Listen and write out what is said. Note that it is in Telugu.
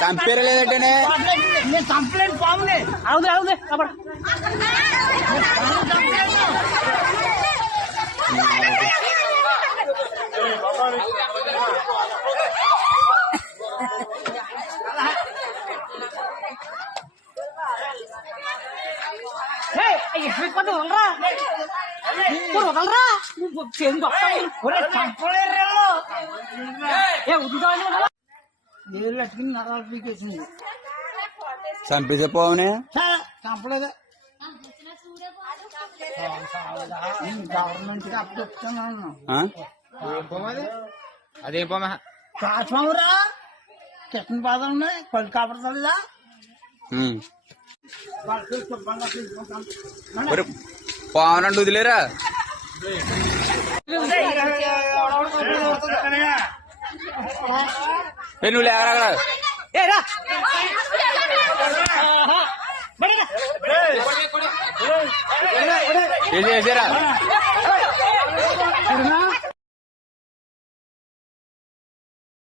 చంపేరలేదంటేనే నేను కంప్లైంట్ పాములే అవుదే అవుదే వదలరా నరాలు పీకేసింది చంపేసే పోవనే చంపలేదా గవర్నమెంట్ కి అప్పు చెప్తున్నాను అదేం పోమా కాశ్మరా కిషన్ పాదాలు ఉన్నాయి పళ్ళు కాపడతలేదా పావనండి వదిలేరా నువ్వు లేవరా ఏం చేసారా